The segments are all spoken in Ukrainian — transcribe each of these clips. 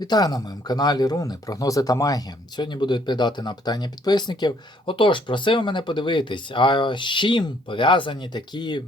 Вітаю на моєму каналі Руни, прогнози та магія. Сьогодні буду відповідати на питання підписників. Отож, просив мене подивитись, а з чим пов'язані такі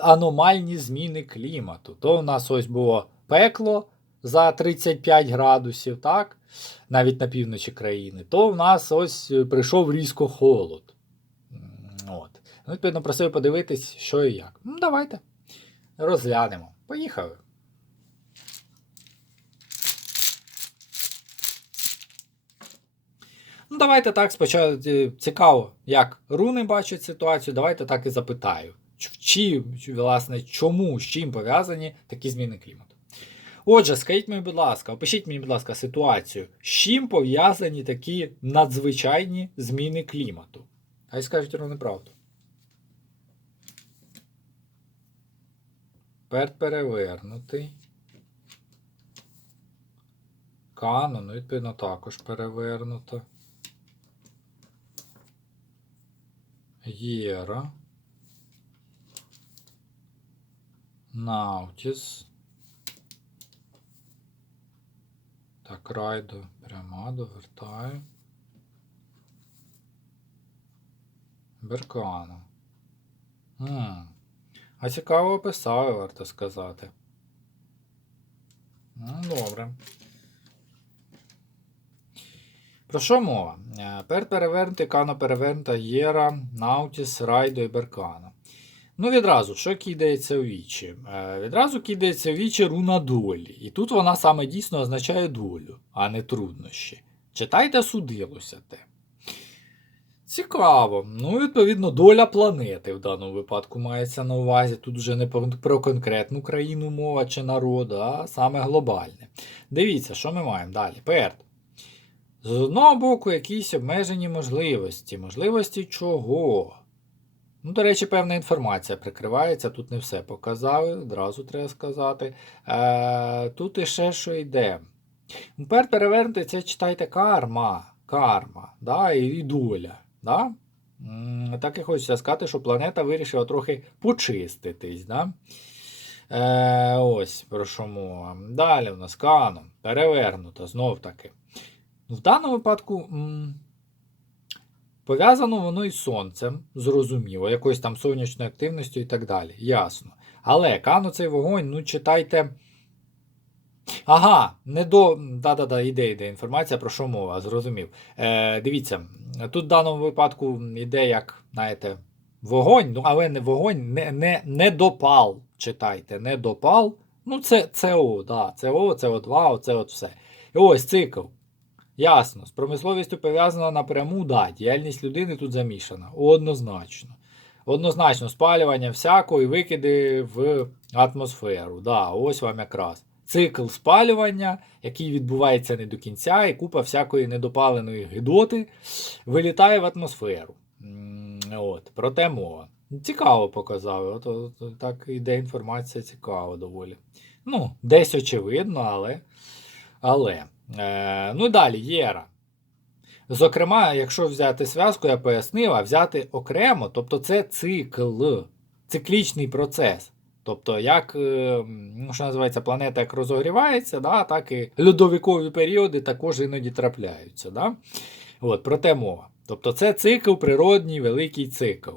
аномальні зміни клімату. То в нас ось було пекло за 35 градусів, так? Навіть на півночі країни, то в нас ось е, прийшов різко холод. От. Ну, відповідно, просив подивитись, що і як. Ну, давайте розглянемо. Поїхали. Ну, давайте так спочатку е, цікаво, як руни бачать ситуацію. Давайте так і запитаю. Чи, власне, чому, з чим пов'язані такі зміни клімату? Отже, скажіть мені, будь ласка, опишіть мені, будь ласка, ситуацію, з чим пов'язані такі надзвичайні зміни клімату? Хай скажуть руни правду. Перт перевернутий. Канон, ну, відповідно, також перевернуто. Єра. Наутіс. Так, райду прямо довертаю. Беркану. Хм. А цікаво описали, варто сказати. Ну, добре. Про що мова? Е, Пер перевернути, кано перевернута, Єра, Наутіс, Райдо і Беркано. Ну, відразу, що кидається у вічі? Е, Відразу кидається у вічі руна долі. І тут вона саме дійсно означає долю, а не труднощі. Читайте судилося те. Цікаво. Ну, відповідно, доля планети в даному випадку мається на увазі. Тут вже не про конкретну країну мова чи народ, а саме глобальне. Дивіться, що ми маємо далі. Перт. З одного боку, якісь обмежені можливості. Можливості чого? Ну, до речі, певна інформація прикривається, тут не все показали, одразу треба сказати. Е, тут іще що йде. Тепер перевернути це читайте карма. Карма, да, і, доля. Да? Так і хочеться сказати, що планета вирішила трохи почиститись. Да? Е, ось про що мова. Далі в нас канон. Перевернуто, знов таки. В даному випадку пов'язано воно із сонцем, зрозуміло, якоюсь там сонячною активністю і так далі. Ясно. Але кану цей вогонь, ну читайте. Ага, не до. Да-да-да, іде, іде інформація, про що мова, зрозумів. Е, дивіться, тут в даному випадку іде як, знаєте, вогонь, ну, але не вогонь, не, не, не допал. Читайте, не допал. Ну, це СО, да, СО, СО2, оце от все. І ось цикл. Ясно, з промисловістю пов'язана напряму, да, діяльність людини тут замішана. Однозначно. Однозначно, спалювання всякого і викиди в атмосферу. Да, ось вам якраз. Цикл спалювання, який відбувається не до кінця, і купа всякої недопаленої гидоти вилітає в атмосферу. От, проте мова. Цікаво показали. От, от, от так іде інформація цікава доволі. Ну, десь очевидно, але. але. Е, ну далі, Єра. Зокрема, якщо взяти зв'язку, я пояснив, а взяти окремо, тобто це цикл, циклічний процес. Тобто, як е, ну, що називається, планета як розогрівається, да, так і льодовикові періоди також іноді трапляються. Да? От, про мова. Тобто це цикл, природній великий цикл.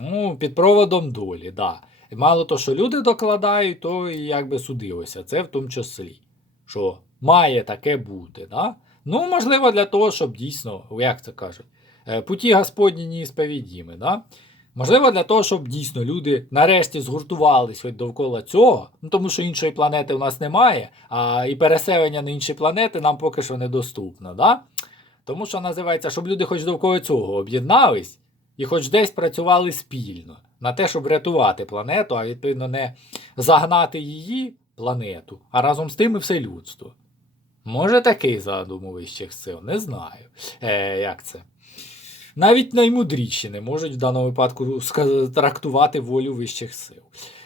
Ну, під проводом долі, да. Мало то, що люди докладають, то і якби судилося. Це в тому числі. Що має таке бути. Да? Ну, можливо, для того, щоб дійсно, як це кажуть, е, путі Господні неісповідіми. Да? Можливо, для того, щоб дійсно люди нарешті згуртувались хоч довкола цього, ну тому що іншої планети у нас немає, а і переселення на інші планети нам поки що недоступно. Да? Тому що називається, щоб люди хоч довкола цього об'єднались і хоч десь працювали спільно на те, щоб врятувати планету, а відповідно не загнати її планету, а разом з тим і все людство. Може такий задум у вищих сил, не знаю. Е, як це? Навіть наймудріші не можуть в даному випадку трактувати волю вищих сил.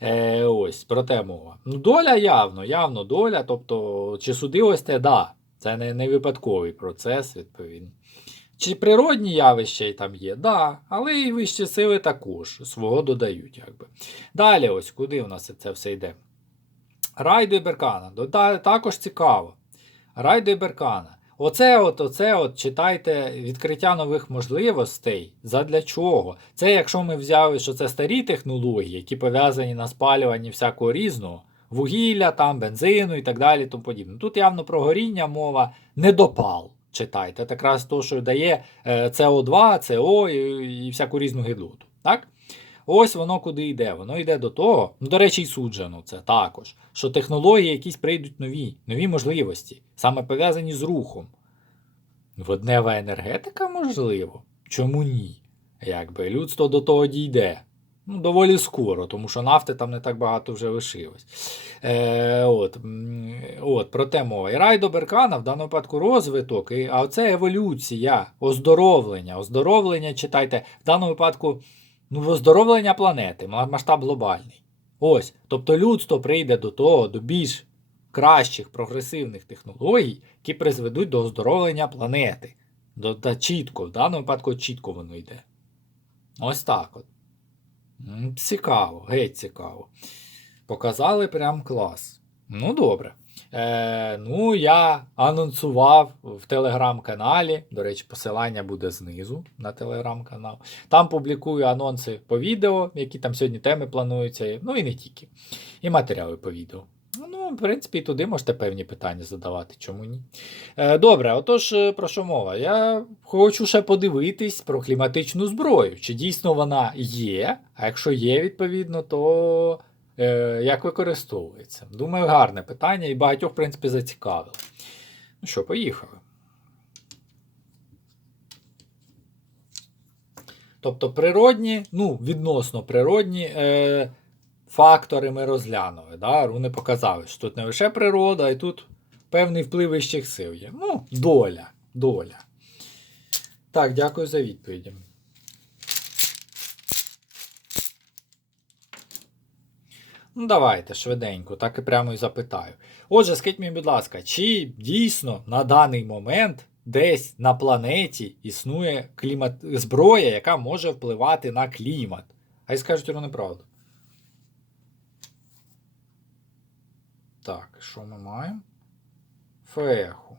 Е, ось, про те мова. Ну, доля явно, явно доля, тобто, чи судилось те, да, це не, не випадковий процес, відповідно. Чи природні явища й там є, да, але і вищі сили також свого додають. якби. Далі, ось куди у нас це все йде. Райдо і Беркана. Також цікаво. Райдо і Беркана. Оце от, оце от, читайте відкриття нових можливостей. Задля чого? Це якщо ми взяли, що це старі технології, які пов'язані на спалюванні всякого різного, вугілля, там, бензину і так далі. Тому подібне. Тут явно про горіння мова, недопал. Читайте. Це якраз то, що дає е, СО2, СО і, і всяку різну гидоту. Так? Ось воно куди йде. Воно йде до того, ну, до речі, і суджено це також, що технології якісь прийдуть нові, нові можливості, саме пов'язані з рухом. Воднева енергетика, можливо. Чому ні? Якби людство до того дійде. Ну, доволі скоро, тому що нафти там не так багато вже лишилось. Е, от, от, про мова. І райдо Беркана в даному випадку розвиток, і, а це еволюція, оздоровлення. Оздоровлення, читайте, в даному випадку ну, оздоровлення планети, масштаб глобальний. Ось. Тобто людство прийде до того, до більш кращих прогресивних технологій, які призведуть до оздоровлення планети. До, та чітко, в даному випадку чітко воно йде. Ось так от. Цікаво, геть цікаво. Показали прям клас. Ну, добре. Е, ну, я анонсував в телеграм-каналі. До речі, посилання буде знизу на телеграм-канал. Там публікую анонси по відео, які там сьогодні теми плануються. Ну і не тільки. І матеріали по відео. Ну, в принципі, і туди можете певні питання задавати, чому ні. Е, добре, отож, е, про що мова? Я хочу ще подивитись про кліматичну зброю. Чи дійсно вона є? А якщо є, відповідно, то як використовується? Думаю, гарне питання і багатьох, в принципі, зацікавило. Ну що, поїхали. Тобто природні, ну, відносно природні е, фактори ми розглянули. Да? Руни показали, що тут не лише природа, і тут певний вплив вищих сил є. Ну, доля. Доля. Так, дякую за відповіді. Ну, давайте швиденько, так і прямо і запитаю. Отже, скажіть мені, будь ласка, чи дійсно на даний момент десь на планеті існує клімат... зброя, яка може впливати на клімат? А й скажуть воно неправду. Так, що ми маємо? Феху.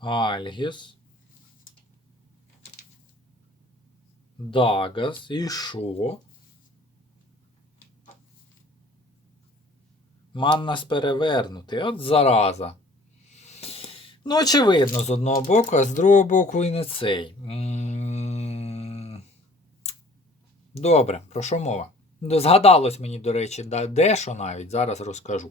Альгіс. Дагас. І що? Маннас перевернутий. От зараза. Ну, очевидно, з одного боку, а з другого боку і не цей. Добре, про що мова? Згадалось мені, до речі, дещо навіть, зараз розкажу.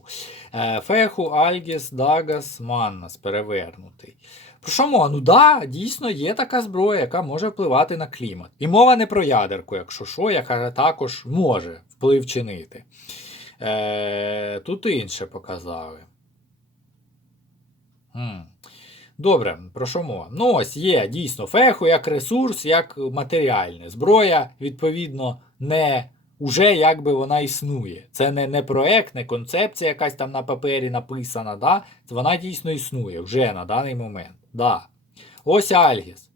Е, Феху, Альгіс, Дагас, Маннас перевернутий. Про? Ну да, дійсно є така зброя, яка може впливати на клімат. І мова не про ядерку, якщо що, яка також може вплив чинити. Е, тут інше показали. Добре, про що мова? Ну, ось є дійсно феху як ресурс, як матеріальне. Зброя, відповідно, не уже якби вона існує. Це не, не проект, не концепція якась там на папері написана. Да? Вона дійсно існує вже на даний момент. Да. Ось Альгіс.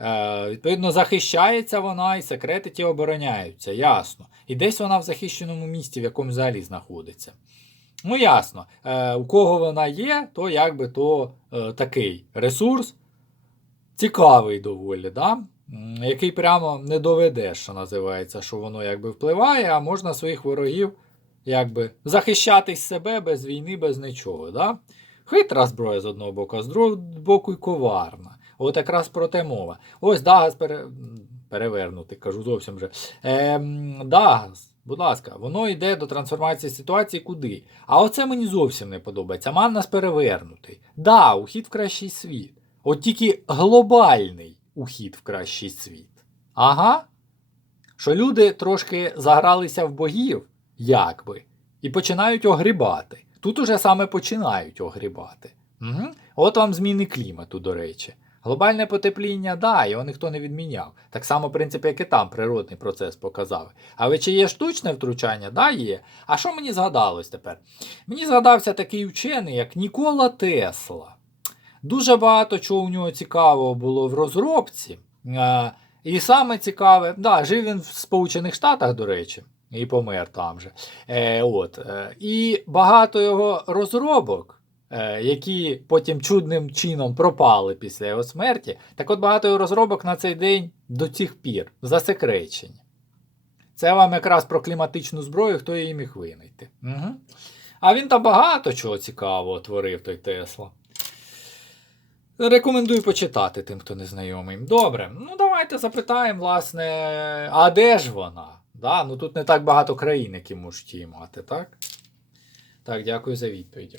Е, відповідно, захищається вона і секрети ті обороняються, ясно. І десь вона в захищеному місті, в якому взагалі знаходиться. Ну, ясно. Е, у кого вона є, то якби то е, такий ресурс цікавий доволі, да? Який прямо не доведеш, що називається, що воно якби впливає, а можна своїх ворогів якби захищатись себе без війни, без нічого. Да? Хитра зброя з одного боку, а з другого боку й коварна. От якраз про те мова. Ось Дагас пере... перевернути, кажу зовсім вже. Ем, Дагас, будь ласка, воно йде до трансформації ситуації куди? А оце мені зовсім не подобається. Маннас перевернутий. Да, ухід в кращий світ. От тільки глобальний ухід в кращий світ. Ага. Що люди трошки загралися в богів, якби, і починають огрібати. Тут уже саме починають огрібати. Угу. От вам зміни клімату, до речі. Глобальне потепління, да, його ніхто не відміняв. Так само, в принципі, як і там природний процес показав. Але чи є штучне втручання? Да, є. А що мені згадалось тепер? Мені згадався такий вчений, як Нікола Тесла. Дуже багато чого у нього цікавого було в розробці. І саме цікаве, да, жив він в Сполучених Штатах, до речі. І помер там же. Е, от, е, і багато його розробок, е, які потім чудним чином пропали після його смерті, так от багато його розробок на цей день до цих пір засекречені. Це вам якраз про кліматичну зброю, хто її міг винайти. Угу. А він там багато чого цікавого творив, той Тесла. Рекомендую почитати тим, хто не знайомий. Добре, ну давайте запитаємо, власне, а де ж вона? Да? Ну тут не так багато країн, які можуть її мати, так? Так, дякую за відповіді.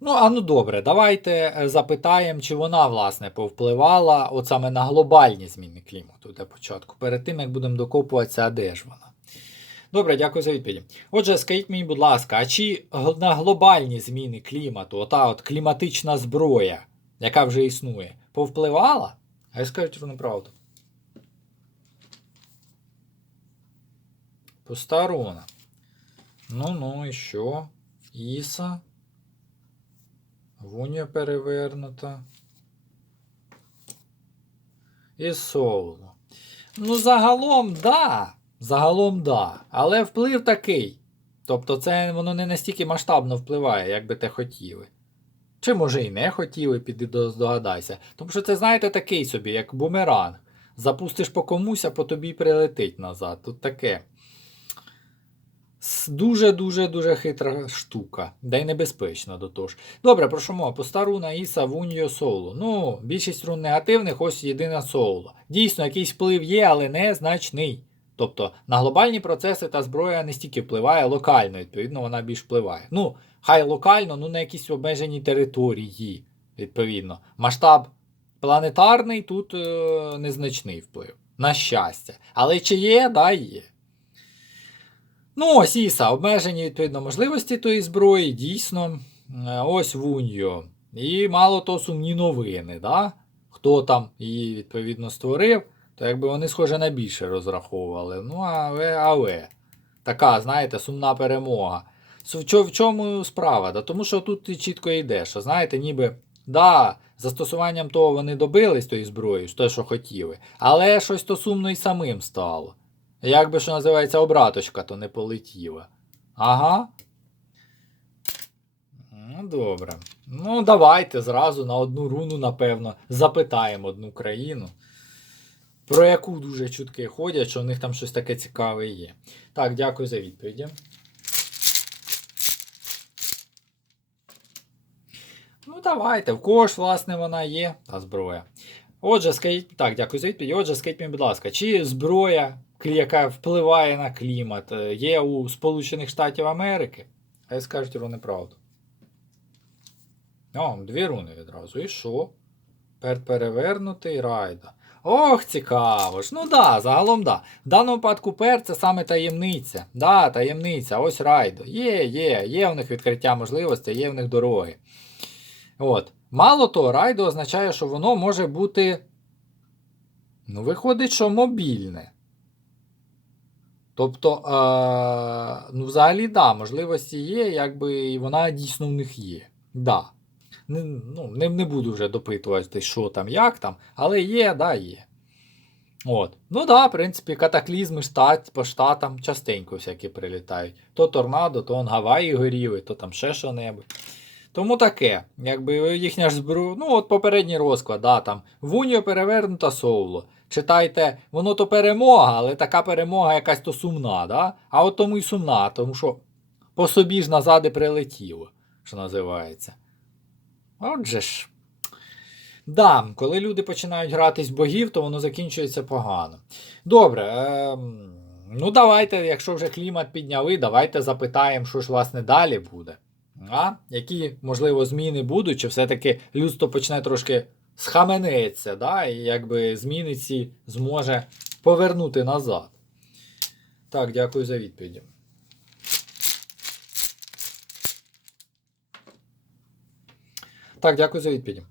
Ну, а ну добре, давайте е, запитаємо, чи вона, власне, повпливала от саме на глобальні зміни клімату для початку, перед тим, як будемо докопуватися, а де ж вона. Добре, дякую за відповіді. Отже, скажіть мені, будь ласка, а чи на глобальні зміни клімату, ота от кліматична зброя, яка вже існує, повпливала? А я скажу про неправду. Постарона. Ну, ну і що? Іса. Вунія перевернута. І соло. Ну, загалом, да. Загалом, да. Але вплив такий. Тобто, це воно не настільки масштабно впливає, як би те хотіли. Чи може і не хотіли, піди здогадайся. Тому що це, знаєте, такий собі, як бумеранг. Запустиш по комусь, а по тобі прилетить назад. Тут таке. Дуже-дуже дуже хитра штука, да й небезпечна до того ж. Добре, про що мова? Поста руна Іса Вуньо Соло. Ну, більшість рун негативних, ось єдина соло. Дійсно, якийсь вплив є, але незначний. Тобто на глобальні процеси та зброя не стільки впливає локально, відповідно, вона більш впливає. Ну, хай локально, ну на якісь обмежені території, відповідно. Масштаб планетарний тут е, незначний вплив. На щастя. Але чи є, да, є. Ну, ось Іса, обмежені відповідно можливості тої зброї, дійсно. Е, Ось Вуньо. І мало то сумні новини, да? хто там її відповідно створив, то якби вони схоже на більше розраховували. Ну, але, але. Така, знаєте, сумна перемога. В чому справа? Да? Тому що тут чітко йде, що знаєте, ніби да, застосуванням того вони добились тої зброї, те, що хотіли, але щось то сумно і самим стало. Як би що називається, обраточка, то не полетіла. Ага. Ну, добре. Ну, давайте зразу на одну руну, напевно, запитаємо одну країну, про яку дуже чутки ходять, що в них там щось таке цікаве є. Так, дякую за відповіді. Ну, давайте. В кого ж, власне, вона є, та зброя. Отже, скажіть, так, дякую за відповідь. Отже, скажіть мені, будь ласка, чи зброя, яка впливає на клімат, е, є у Сполучених Штатів Америки? Хай скажуть про неправду. О, дві руни відразу. І що? Пер перевернутий райда. Ох, цікаво ж. Ну да, загалом да. В даному випадку пер це саме таємниця. Да, таємниця, ось райдо. Є, є, є в них відкриття можливостей, є в них дороги. От. Мало того, райдо означає, що воно може бути. Ну, виходить, що мобільне. Тобто, е, ну, взагалі, да, можливості є, якби і вона дійсно в них є. Да. Не, ну, не, не буду вже допитувати, що там, як там, але є, да, є. От. Ну да, в принципі, катаклізми штат, по штатам частенько всякі прилітають. То торнадо, то он Гаваї горіли, то там ще що-небудь. Тому таке, якби їхня ж зброя, ну от попередній розклад, да, там Вуньо перевернута Соуло. Читайте, воно то перемога, але така перемога якась то сумна, да? а от тому й сумна, тому що по собі ж назад і прилетіло, що називається. Отже ж. Да, коли люди починають гратись богів, то воно закінчується погано. Добре. ем, ну давайте, якщо вже клімат підняли, давайте запитаємо, що ж власне далі буде. А? Які, можливо, зміни будуть, чи все-таки людство почне трошки схаменеться, да? і якби зміни ці зможе повернути назад. Так, дякую за відповіді. Так, дякую за відповіді.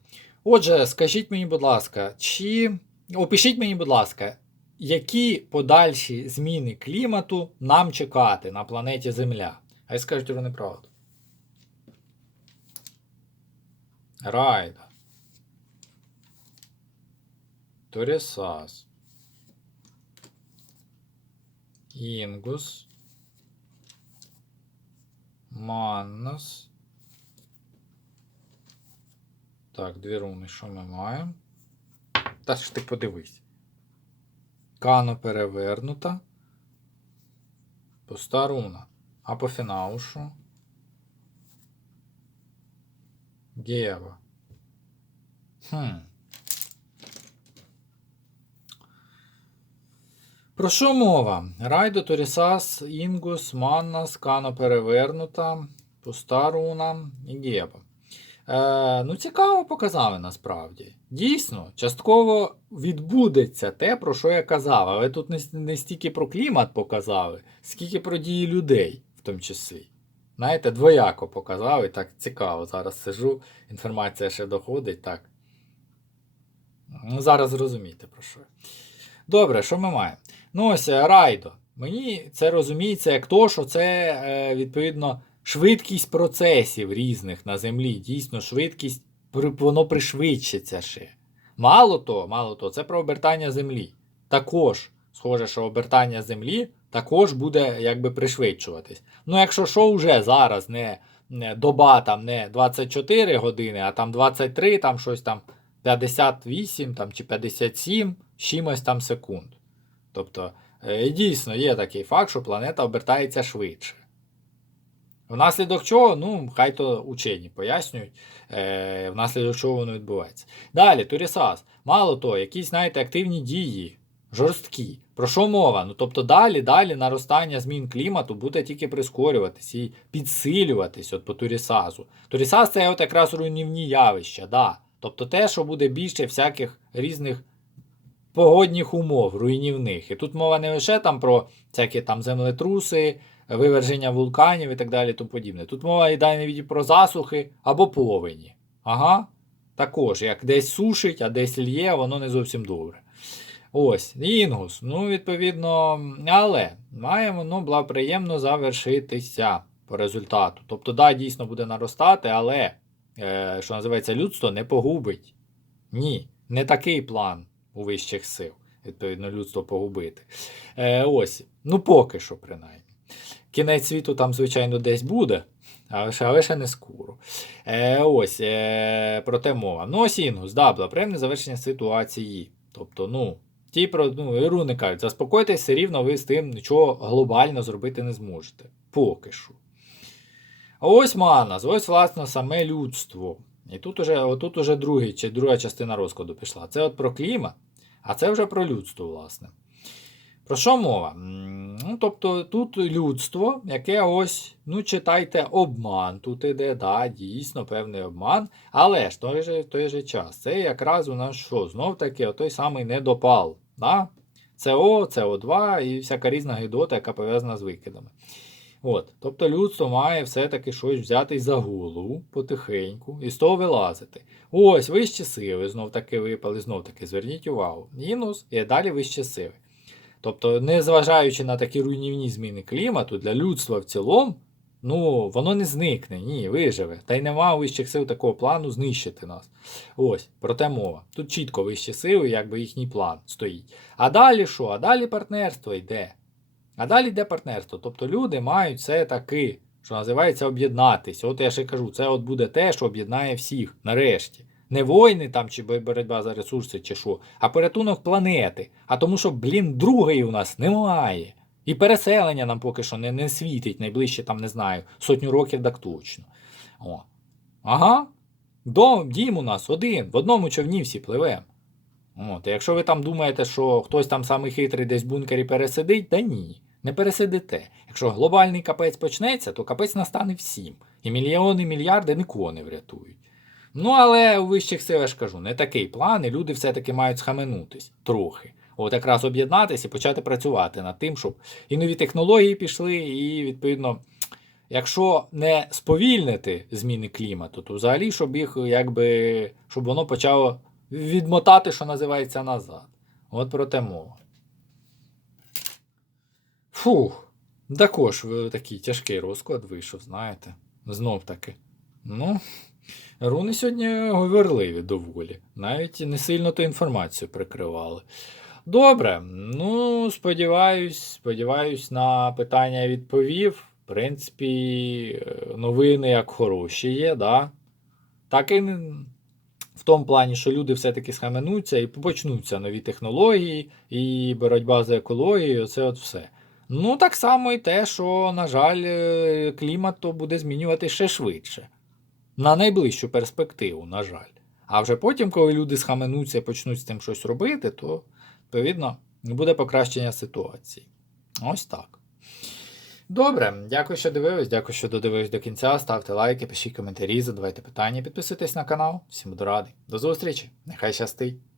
Отже, скажіть мені, будь ласка, чи опишіть мені, будь ласка, які подальші зміни клімату нам чекати на планеті Земля? А й скажуть вони правду. Райда. Торісас. Інгус. Маннас. Так, дві руни, що ми маємо? Та ж ти подивись. Кано перевернута. Пуста руна. А по фіналу що? Хм. Про що мова? Райдо, Торісас, Інгус, Маннас, Кано перевернута, пуста руна і Гєва. Е, ну, цікаво показали насправді. Дійсно, частково відбудеться те, про що я казав, але тут не стільки про клімат показали, скільки про дії людей, в тому числі. Знаєте, двояко показали, так цікаво. Зараз сижу, інформація ще доходить, так. Ну, зараз зрозумієте про що. Добре, що ми маємо? Ну, ось е, Райдо. Мені це розуміється як то, що це, е, відповідно, швидкість процесів різних на землі. Дійсно, швидкість, воно пришвидшиться ще. Мало то, мало то, це про обертання землі. Також, схоже, що обертання землі також буде якби пришвидшуватись. Ну, якщо що вже зараз не, не доба там не 24 години, а там 23, там щось там 58 там, чи 57 з чимось там секунд. Тобто, е, дійсно є такий факт, що планета обертається швидше. Внаслідок чого, ну, хай то учені пояснюють, е, внаслідок чого воно відбувається. Далі, Турісас. Мало того, якісь, знаєте, активні дії, жорсткі. Про що мова? Ну, тобто далі, далі наростання змін клімату буде тільки прискорюватись і підсилюватись от по Турісазу. Турісаз це от якраз руйнівні явища, да. Тобто те, що буде більше всяких різних погодних умов, руйнівних. І тут мова не лише там про всякі там землетруси, виверження вулканів і так далі, тому подібне. Тут мова йде навіть про засухи або повені. Ага. Також, як десь сушить, а десь лє, воно не зовсім добре. Ось, інгус. Ну, відповідно, але має воно благоприємно завершитися по результату. Тобто, да, дійсно буде наростати, але, е, що називається, людство не погубить. Ні, не такий план у вищих сил, відповідно, людство погубити. Е, ось, ну поки що, принаймні. Кінець світу там, звичайно, десь буде, але ще, але ще не скоро. Е, ось, е, про те мова. Ну, ось інгус, да, благоприємне завершення ситуації. Тобто, ну, ті ну, і руни кажуть, заспокойтесь, рівно ви з тим нічого глобально зробити не зможете. Поки що. А ось Манас, ось, власне, саме людство. І тут уже, отут уже другий, чи друга частина розкладу пішла. Це от про клімат, а це вже про людство, власне. Про що мова? Ну, тобто тут людство, яке ось, ну, читайте, обман. Тут іде, да, дійсно, певний обман. Але ж той же, той же час, це якраз у нас що? Знов таки той самий недопал. Да? СО, СО2 і всяка різна гидота, яка пов'язана з викидами. От, тобто людство має все-таки щось взяти за голову потихеньку і з того вилазити. Ось вищі сили знов таки випали, знов таки зверніть увагу. Мінус і далі вищі сили. Тобто, незважаючи на такі руйнівні зміни клімату, для людства в цілому, ну, воно не зникне, ні, виживе. Та й нема вищих сил такого плану знищити нас. Ось, про те мова. Тут чітко вищі сили, якби їхній план стоїть. А далі що? А далі партнерство йде. А далі йде партнерство. Тобто люди мають все таки, що називається, об'єднатись. От я ще кажу, це от буде те, що об'єднає всіх нарешті. Не війни там чи боротьба за ресурси, чи що, а порятунок планети. А тому, що, блін, другої у нас немає. І переселення нам поки що не, не світить найближче, там, не знаю, сотню років так точно. О. Ага. Дом, дім у нас один, в одному човні всі пливемо. От, якщо ви там думаєте, що хтось там самий хитрий десь в бункері пересидить, та ні, не пересидите. Якщо глобальний капець почнеться, то капець настане всім. І мільйони, мільярди нікого не врятують. Ну, але у вищих сил я ж кажу, не такий план, і люди все-таки мають схаменутись трохи. От якраз об'єднатися і почати працювати над тим, щоб і нові технології пішли, і відповідно. Якщо не сповільнити зміни клімату, то взагалі, щоб їх якби, щоб воно почало відмотати, що називається, назад. От про те мова. Фух. Також е, такий тяжкий розклад вийшов, знаєте. Знов таки. Ну, Руни сьогодні говорливі доволі. Навіть не сильно ту інформацію прикривали. Добре, ну сподіваюсь, сподіваюсь, на питання відповів. В принципі, е, новини як хороші є, да? Так і в тому плані, що люди все-таки схаменуться і почнуться нові технології, і боротьба за екологію, це от все. Ну, так само і те, що, на жаль, е, клімат то буде змінювати ще швидше. На найближчу перспективу, на жаль. А вже потім, коли люди схаменуться і почнуть з цим щось робити, то, відповідно, буде покращення ситуації. Ось так. Добре, дякую, що дивились, дякую, що додивились до кінця. Ставте лайки, пишіть коментарі, задавайте питання, підписуйтесь на канал. Всім буду радий. До зустрічі! Нехай щастить!